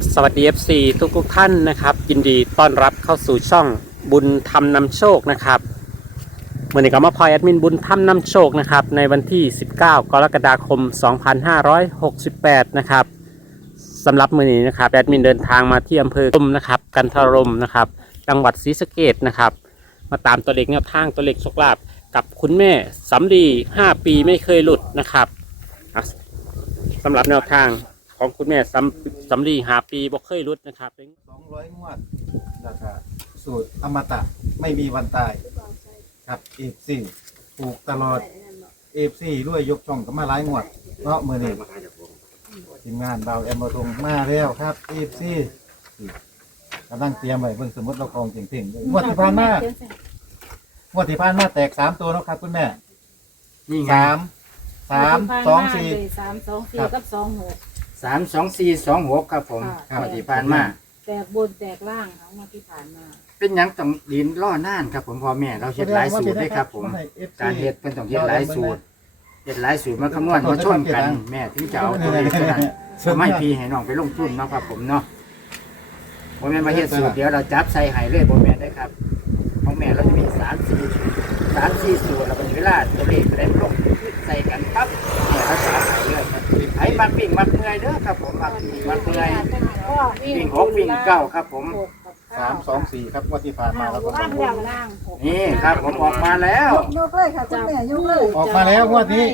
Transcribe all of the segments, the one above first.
สวัสดี FC ทุกท่านนะครับยินดีต้อนรับเข้าสู่ช่องบุญธรรมนำโชคนะครับเมื่อนี้ก็มาพลอยแอดมินบุญธรรมนำโชคนะครับในวันที่ 19 กรกฎาคม 2568 นะครับสำหรับมื้อนี้นะครับแอดมินเดินทางมาที่อำเภอตุมนะครับกันทรมนะครับจังหวัดศรีสะเกษนะครับมาตามตัวเลขแนวทางตัวเลขโชคลาภกับคุณแม่สำลี5 ปีไม่เคยหลุดนะครับสำหรับแนวทางของคุณแม่สำลี5 ปีบ่เคยหลุดนะครับ 200 งวดแล้วก็สูตรอมตะไม่มีวันตายครับF4ปลูกตลอดF4รวยยกช่องก็มาหลายงวดเนาะมื้อนี้ทีมงานเบาแอมบะทงมาแล้วครับ F4กำลังเตรียมไว้เบิ่งสมุดเรากองเจ๋งๆงวดที่ผ่านมาแตก3ตัวเนาะครับคุณแม่นี่ไง 3 2 4 3 2 4กับ26 32426ครับผมงวดที่ผ่านมาแตกบนแตกล่างของมาที่ผ่านมาเป็นหยังต้องดินล่อน่านครับผมพ่อแม่เราเฮ็ดหลายสูตรด้วยครับผมการเฮ็ดเป็นต้องเฮ็ดหลายสูตรมาคำนวณมาชนกันแม่ถึงจะเอาตัวเลขนั้นไม่พี่ให้น้องไปลงทุนเนาะครับผมเนาะบ่แม่นมาเฮ็ดสูตรเดี๋ยวเราจับใส่ให้เลยบ่แม่นได้ครับของแม่เราจะมี3-4สูตรแล้วก็เวลาตัวเลขจะได้ลงใส่กันปั๊บเนี่ยเราจับให้เลยครับให้มักวิ่งมักเมื่อยเด้อครับผมมักวิ่งมักเมื่อยวิ่ง6วิ่ง9ครับผม 3 2 4ครับงวดที่ผ่านมาแล้วก็นี่ครับผมออกมาแล้วยกเลยค่ะคุณแม่ยกเลยออกมาแล้วงวดนี้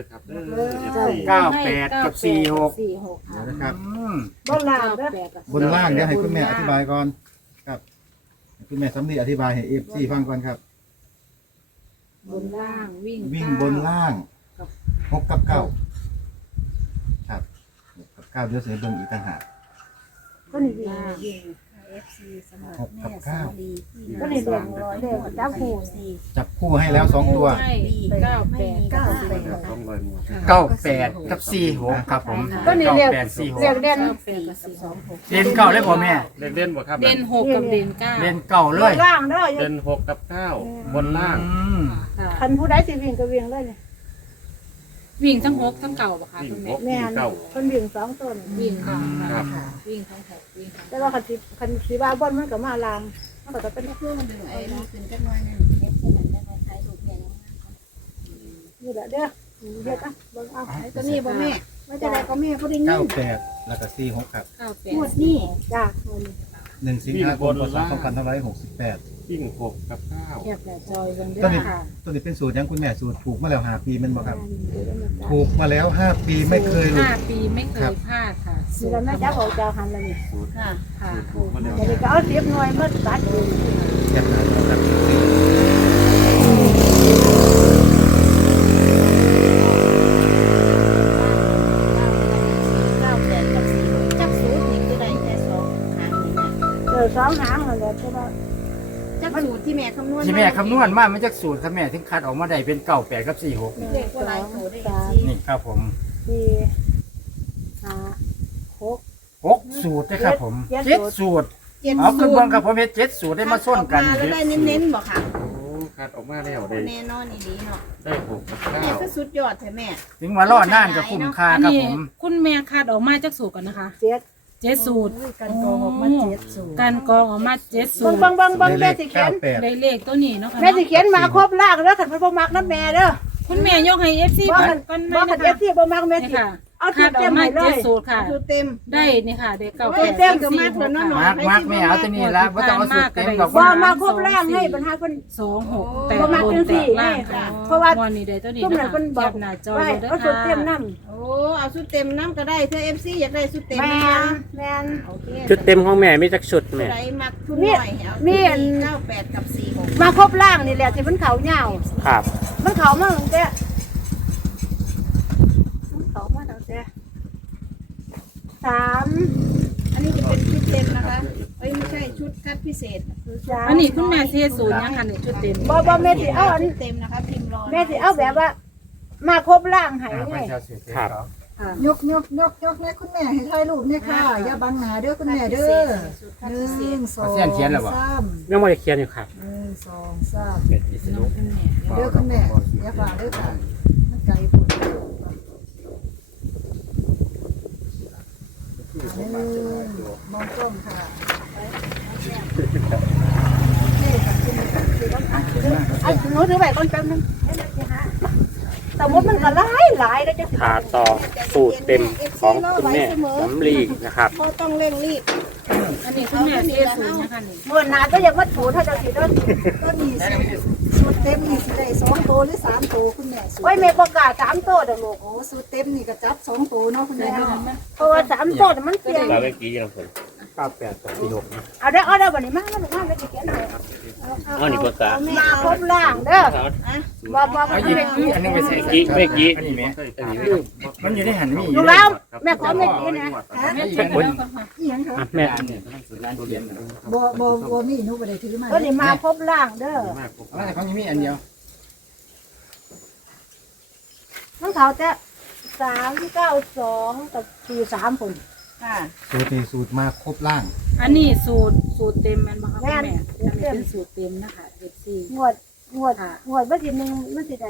98กับ46 นะครับบนล่างบนล่างเดี๋ยวให้คุณแม่อธิบายก่อนครับคุณแม่สำลีอธิบายให้FCฟังก่อนครับบนล่างวิ่งบนล่าง6 กับ 9ครับ6 กับ 9เดี๋ยวเสียเบิ่งอีกต่างหากก็นี่วิ่งFC สมัครแม่สาลีก็นี่เด็กจับคู่ให้แล้ว2ตัว 98 กับ46ครับผมก็นี่เรียกเด่นเด่น9เลยพ่อแม่เด่นบ่ครับเด่น6กับเด่น9 เด่น9เลยล่างเด้อเด่น6กับ9บนล่างคันผู้ใดสิวิ่งก็วิ่งเลยนี่วิ่งทั้ง6ทั้ง9บ่คะคุณแม่คนวิ่ง2ต้นวิ่งค่ะวิ่งทั้ง6วิ่งแต่ว่าคันสิว่าบ่มันก็มาลางมันก็เป็นเครื่องมันดึงไอ้นี่ขึ้นจักหน่อยนึงเฮ็ดให้มันได้ถ่ายรูปแม่นี่แหละเด้อเฮ็ดอ่ะเบิ่งเอาตัวนี้บ่แม่ไม่จะได้ก็แม่บ่ได้ยิน 98แล้วก็46ครับงวดนี้จ้ะ 1 สิงหาคม 2568 วิ่ง6 กับ 9 แคบแต่จอยเบิ่งเด้อค่ะตัวนี้เป็นสูตรยังคุณแม่สูตรปลูกมาแล้ว5 ปีแม่นบ่ครับปลูกมาแล้ว5 ปีไม่เคยหลุด 5 ปีไม่เคยพลาดค่ะสิแล้วแม่จับเอาเจ้าหันแล้วนี่ค่ะเดี๋ยวก็เอา10หน่วยมาตัดอยู่แค่นั้นครับ 2 หางนั่นแหละแต่ว่าจักสูตรที่แม่คำนวณมามันจักสูตรครับแม่ถึงคัดออกมาได้เป็น98กับ46นี่ครับผม 4 5 6สูตรนะครับผม7สูตรเอาขึ้นเบิ่งครับผมเฮ็ด7สูตรได้มาส้นกันได้เน้นๆบ่ค่ะโอ้คัดออกมาแล้วได้แน่นอนนี่ดีเนาะได้6 กับแม่ก็สุดยอดแท้แม่ถึงว่ารอดน่านก็คุ้มค่าครับผมคุณแม่คัดออกมาจักสูตรก่อนนะคะ7สูตรกันกองออกมา7สูตรกันกองออกมา7สูตรบังแม่สิเขียนได้เลขตัวนี้เนาะค่ะแม่สิเขียนมาครบลากแล้วคันบ่มักนำแม่เด้อคุณแม่ยกให้ FC ก่อนบ่คัน FC บ่มักแม่สิเอาคัดออกมา7สูตรค่ะสูตรเต็มได้นี่ค่ะได้เต็มก็มากแล้วเนาะมักแม่เอาตัวนี้ละบ่ต้องเอาสูตรเต็มบอกว่ามาครบล่างให้ปัญหาเพิ่น 2 6 8บนแตกล่างค่ะเพราะว่าวันนี้ได้ตัวนี้นะคะแคปหน้าจอเลยเด้อค่ะเอาสูตรเต็มนำโอ้เอาสูตรเต็มนำก็ได้ถ้า FC อยากได้สูตรเต็มแม่นโอเคชุดเต็มของแม่มีจักชุดแม่ได้มักทุนหน่อยมี 98กับ46 มาครบล่างนี่แหละที่มันเขายาวครับมันเขามาตั้งแต่3 อันนี้จะเป็นชุดเต็มนะคะไม่ใช่ชุดคัดพิเศษอันนี้คุณแม่สิสูตรยังค่ะนี่ชุดเต็มบ่แม่สิเอาอันเต็มนะคะพิมพ์รอแม่สิเอาแบบว่ามาครบล่างให้เลยครับยกนะคุณแม่ให้ถ่ายรูปเนี่ยค่ะอย่าบังหน้าเด้อคุณแม่เด้อ1 2 3 ยังไม่ได้เขียนอยู่ครับ 1 2 3เด้อคุณแม่อย่าฝ่าเด้อค่ะมันไกลพุ่น1 2 กล้องค่ะนี่ค่ะคุณแม่ไอ้หนูถือไปก่อนแป๊บนึงแต่มดมันก็หลายแล้วจะสิถาต่อสูตรเต็มของคุณแม่สำลีนะครับเขาต้องเร่งรีบอันนี้คุณแม่เทสูงนะคะนี่เมื่อนาก็ยังวัดถูถ้าจะสิต้นก็มีสูตรเต็มนี่สิได้2 ตัวหรือ3 ตัวคุณแม่สูตรไว้แม่ประกาศ3โตเด้อลูกโอ้สูตรเต็มนี่ก็จับ2 ตัวเนาะคุณแม่เนาะเพราะว่า3โตมันเปลี่ยนแล้วเมื่อกี้ยังผล98กับ46นะเอาได้บัดนี้มาลูกมาแล้วจะเขียนให้อ๋อนี่ภาษามาครบล่างเด้อบ่เอาอีกอันนึงไปใส่กี้เมื่อกี้อันนี้แม่มันอยู่ในหันมีลูกแล้วแม่ขอแม่กินนะฮะคนอีหยังคะอ่ะแม่บ่มีหนูบ่ได้ถือมาก็นี่มาครบล่างเด้อเอาแต่เขามีอันเดียวทั้งเขาจะ392กับ43พุ่นค่ะสูตรนี้สูตรมาครบล่างอันนี้สูตรเต็มแมันบ่คะคุณแม่นแม่อันนี้เป็นสูตรเต็มนะคะเอฟซีงวดวันที่1มันสิได้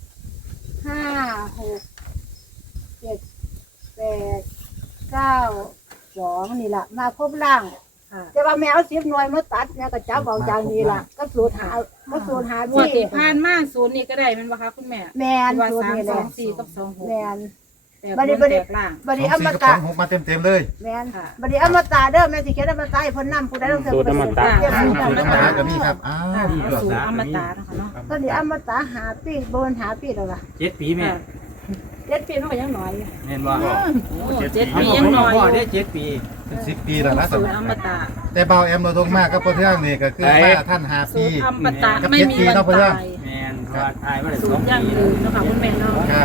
5 6 7 8 9 2นี่ล่ะมาครบล่างค่ะแต่ว่าแมว10หน่วยมาตัดแม่ก็จับเอาจากนี้ล่ะก็สูตรหางวดที่ที่ผ่านมาสูตรนี้ก็ได้แมันบ่คะคุณแม่แม่นว่าสูตรนี้แหละ 324กับ26 แม่นแต่บัดนี้บนแตกล่างบัดนี้อ 2 ม 4กับตะ 2 6มาเต็มเลยแม่นค่ะบัดนี้อมตะเด้อแม่สิเขียนอมตะให้เพิ่นนำผู้ใดต้องสูตรอมตะเตรียมสูตรอสูตรมธรรมตะดาก็มีครับอ้าวเอาสูตรอมตะนะคะเนาะก็นี่อมตะหาปีบ่มันหาปีแล้วล่ะ 7 ปีแม่ 7ปีมันก็ยังน้อยอยู่แม่นบ่โอ้7 ปียังน้อยอยู่ได้7 ปีเป็น10 ปีแล้วนะสูตรอมตะแต่เบาแอมเราทงมากกับพ่อเทืองนี่ก็คือว่าท่านหาสูปีตรอมตะไม่มีวันตายแม่นว่าตายมาได้สูตรยั่งยืนเนาะค่ะคุณแม่เนาะครับ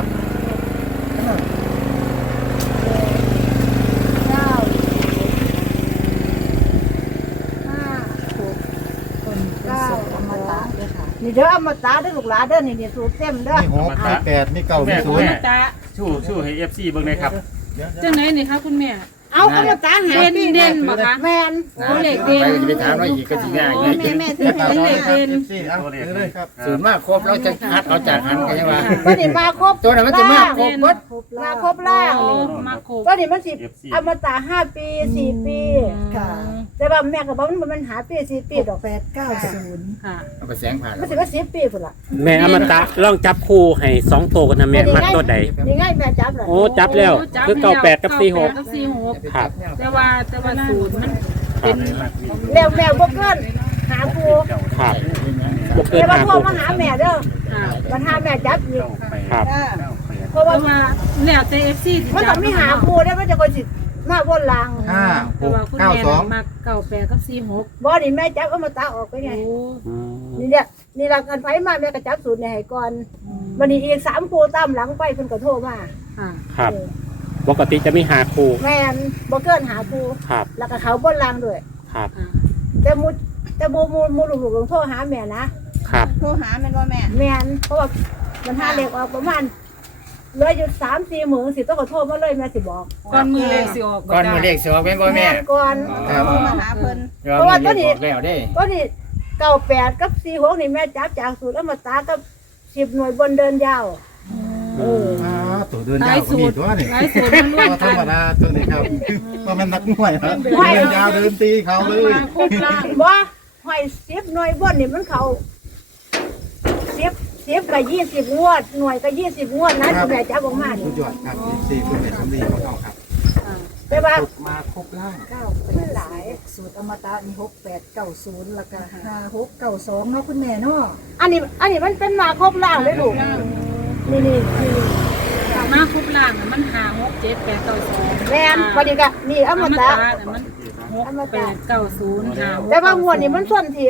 คนสูตรอมตะเลยค่ะนี่เด้ออมตะเด้อลูกหลานเด้อนี่สูตรเต็มเด้อมี6มี8มี9มีอมตะสู้ให้ FC เบิ่งเลยครับจังไหนนี่คะคุณแม่เอาอมตะหาปีเด่นบ่คะแม่นเอาเหล็กเด่นไปถามว่าอีกก็สิง่ายแม่ถื 0 อให้เลขเป็นเอาถือเลยครับสูตรมากครบเราจะคัดเอาจากหันกันยังว่าก็นี่มาครบตัวนั้นมันจะมากครบหมดมาครบล่างโอ้นี่มาครบก็นี่มันสิอมตะ5 ปี4 ปีค่ะแต่ว่าแม่ก็บอกมันหาปี4 ปีดอก 890 ค่ะเอาไปแสงผ่านมันสิว่า10 ปีพุ่นล่ะแม่อมตะลองจับคู่ให้2โตวกันนะแม่มักตัวใดนี่ไงแม่จับเลยโอ้จับแล้วคือ98กับ46 กับ46 ครับแต่ว่าสูตรมันเป็นแล้วแม่บ่เกินหาครูครับบ่เกินแต่ว่า 5 พ่อคู่มาหาแม่เด้อค่ะมันหาแม่จับอีกครับเพราะเพว่าราะว่าแล้วแต่ FC มันต้องมีหาครูได้มันจะคนสิมาวนลาง 5 แต่ว่าคุณ 6 แม่ 9 2 มา98กับ46 บ่นี่แม่จับเอามาตาออกไปไงโอ้นี่เนี่ยนี่ละกันไฟมาแม่ก็จับสูตรในให้ก่อนวันนี้อีก3ครูตามหลังไปเพิ่นก็โทรมาค่ะครับ ปกติจะมี5คู่แม่นบ่เกินหาครูครับแล้วก็เขาบนลางด้วยครับค่ะแต่มูลูกๆโทรหาแม่นะครับโทรหาแม่นว่าแม่แม่นเพราะว่ามันหาเด็กออกประมาณเหลืออยู่3-4มื้อสิต้องขอโทษมาเลยแม่สิบอกก่อนมือเลขสิออกก่อนมือเลขสิออกแม่นบ่แม่ก่อนโทรมาหาเพิ่นเพราะว่าตัวนี้แล้วเด้ก็นี่98กับ46นี่แม่จับจากสูตรอมตะกับ10หน่วยบนเดินยาวเออตัวเดินยาวก็มีตัวนี่หลายสูตรมันร่วมธรกันรมดาตัวนี้ครับว่ามันนักมวยครับเดินยาวเดินตีเขาเลยมาครบล่างบ่หอย10หน่วยบนนี่มันเขา10กับ20งวดหน่วยก็20งวดนะที่แม่จับออกมาสุนี่ดยอดครับ4คุณเป็นสมดีของเขาครับแต่ว่ามาครบล่างมันหลายสูตรอมตะนี่6890แล้วก็5692เนาะคุณแม่เนาะอันนี้มันเป็นมาครบล่างเลยลูกนี่มาครบล่างมัน5 6 7 8 9 2 แม่นพอดีกะนี่ออมมตะตะมัน6 8 9 0 5 แต่ว่างวดนี้มันส่วนที่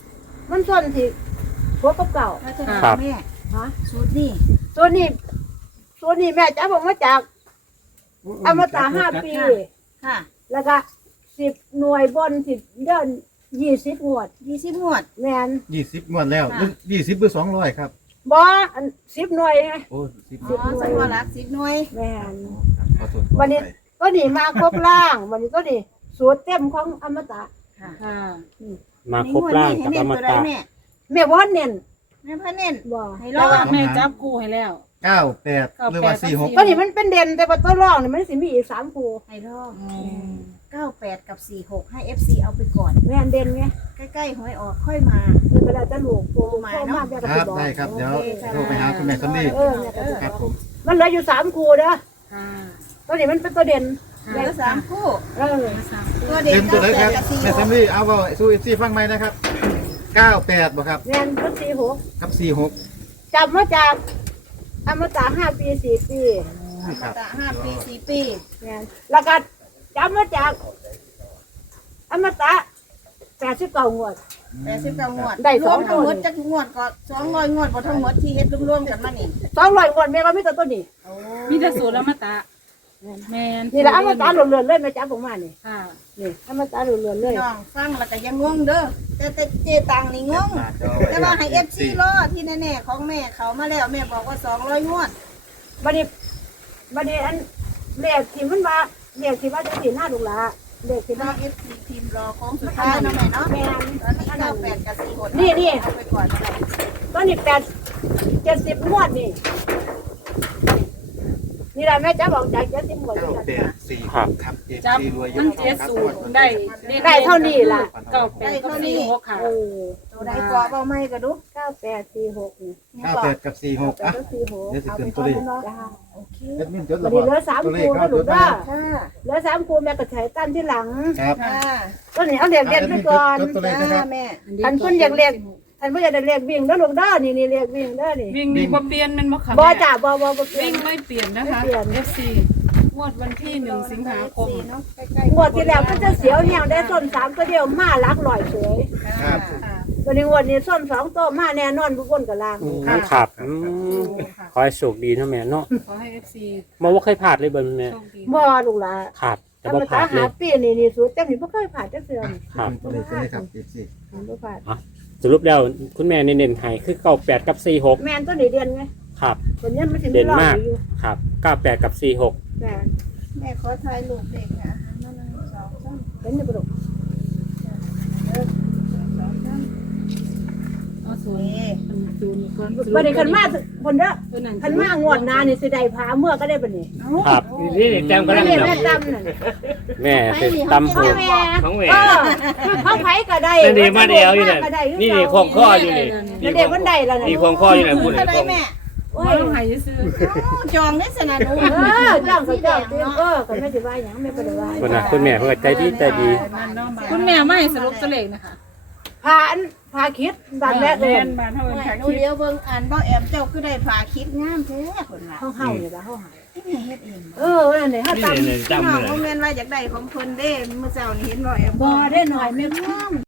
หัวกับเก่าแล้วจะถามแม่ฮะสูตรนี่ตัวนี้แม่จับออกมาจากอมตะ5 ปีค่ะแล้วก็10หน่วยบน10เดือน20งวด 20งวดแม่น 20งวดแล้ว20หรือ200ครับบ่อัน10หน่วยไงโอ้10 อ๋อสักว่าละ10หน่วยแม่นขอโทษวันนี้ก็นี่มาครบล่าง วันนี้ก็นี่สูตรเต็มของอมตะค่ะมาครบล่างกับอมตะแม่แม่บ่เน้นแม่พ่อเน้นบ่ให้รแล้อวว่าแม่จับคู่ให้แล้ว 98หรือว่า46 ก็นี่มันเป็นเด่นแต่ว่าตัวรองนี่มันสิมีอีก3คู่ให้รอ 98กับ46ให้ FC เอาไปก่อนแม่นเด่นไงใกล้ๆหวยออกค่อยมามันก็ได้จะลูกโตมาเนาะครับได้ครับเดี๋ยวโทรไปหาคุณแม่สำลีเออเนี่ยก็สิครับผมมันเหลืออยู่3คู่เด้อค่ะตัวนี้มันเป็นตัวเด่นเหลือ3คู่เออตัวเด็กเต็มตัวเลยครับ 98กับแม่สำลีเอาเว้าสู้ FC ฟังใหม่นะครับ98บ่ครับแม่นเพิ่น46 กับ46 จำมาจากอมตะ5 ปี 4 ปีครับตะ5 ปี 4 ปีแม่นแล้วก็จำมาจากอมตะ89งวด 89งวดได้รวม 2 ทั้งหมดจักงวดก็200งวดบ่ทั้งหมดที่เฮ็ดรวมๆกันมานี่ 200งวดแม่ก็มีแต่ตัวนี้มีแต่สูตรแล้วมาตะแมนนี่แหละอมตะหล่นๆเลยแม่จับผมมานี่ค่ะนี่อมตะหล่นๆเลยน้องฟังแล้วก็ยังงงเด้อแต่เจตังนี่งงแต่ว่าให้ FC รอที่แน่ๆของแม่เขามาแล้วแม่บอกว่า200งวดบัดนี้อันเลขที่มันว่าเลขที่ว่าจะสิหน้าลูกหลาเลขที่น้อว่าง FC พิมพ์รอของสุดท้ายเนาะแม่เนาะแม่นตอนนี้98กับ46 นี่เอาไปก่อนตอนนี้70งวดนี่นี่แหละแม่จับออกจาก70งวดนี่ล่ะ 984 ครับครับจับ FC รวยยมันกเจ็ดสูตรได้ได้เท่านี้ล่ะเก้าแปดก็สี่หกค่ะเออตัวใดกว่าเว้าไม่ก็ดู 9846นี่ 98กับ46อ่ะ 46 เดี๋ยวสิขึ้นตัวเลขจ้าโอเคแอดมินจดบัแล้ดวนี้เหลือ3 ตัวเลคู่ขครันะบลูจกดไว้เด้อค่ะเหลือ3คู่แม่ก็ใช้ตั้นที่หลังครับค่ะตัวนี้เอาเลขเด่นไปก่อนจดตัวเลขนะครับแม่อันเพิ่นอยากเลขอันเพิ่นอยากได้เลขวิ่งเด้อลูกเด้อนี่เลขวิ่งเด้อนี่วิ่งนี่บ่เปลี่ยนแมันบ่ค่ะบ่แม่จ้าบ่เปลี่ยวิ่นงไม่เปลี่ยนนะคะไม่เปลี่ยน FC งวดวันที่1 สิงหาคมเนาะใกล้งวดที่แล้วมันจะเสียวแหงได้ส้น3ตัวเดียวมาหลักร้อยเฉยครับค่ะตัวนี้งวดนี้ส้น2ตัวมาแน่นอนทุกคนกับล่างครับขอให้โชคดีนะแม่เนาะขอให้ FC มาว่าเคยผ่านเลยเบิ่งแม่โชคดีบ่ลูกหลานครับแต่ธรรบ่มผ่าดานเลหาย ปีนี่สุดจังนี่บ่เคยผ่านจักเทื่อนี่ครับตัวเลขตัวเลขครับ FC บ่ผ่านสรุปแล้วคุณแม่เน้นๆให้คือ98กับ46 แม่นตัวนี้เดือนไงครับตัวนี้มันสิเด่มีนรอบมากอยู่ครับ98กับ46 แม่นๆแม่ขอถ่ายรูปเด็กค่ะอาหารมา1 2 3 เป็นอยู่บ่ลูกเอาสูตรสูตรก่อนบ่ได้คันมาคนเด้อตัวนั้นคันมางวดหน้านี่สิได้พาเมื่อก็ได้บัดนี้ครับนี่แจมกำลังแม่ดับแม่ตำนั่นแม่เป็นตำพ่อหูแม่ของแม่เออเขาไผก็ได้นั่นดีมาเดียวอยู่นั่นก็ได้นี่นี่ของข้ออยู่นี่เด็กมันได้แล้วนะนี่ของข้ออยู่ไหนพูดไหนเท่าไรของแม่โอ้โอ้ยยต้องให้ซื้อจองได้สนาหนูจ้างเขาจ้างเตรียมก็ไม่ได้ว่าหยังไม่ได้ว่าคนน่ะคุณแม่เพิ่นก็ใจดีใจดีนั่นเนาะคุณแม่ไม่ให้สรุปตัวเลขนะคะพาคิดบ้านแรกเลยแม่นบ้านเฮาเป็นแม่แค่หนูคิดเลี้ยวเบิ่งอ่านบ่แอมเจ้าคือได้ผ่าคิดงามแท้คนละเฮานี่ล่ะเฮาหายที่แม่เฮ็ดเองนั่นนี่เฮานี่ตำเนี่ยจำน้องเลยบ่แม่นว่าอยากได้ของเพิ่นเด้เมื่อเช้านี้เห็นบ่แอมบ่ได้หน่อยไม่งาม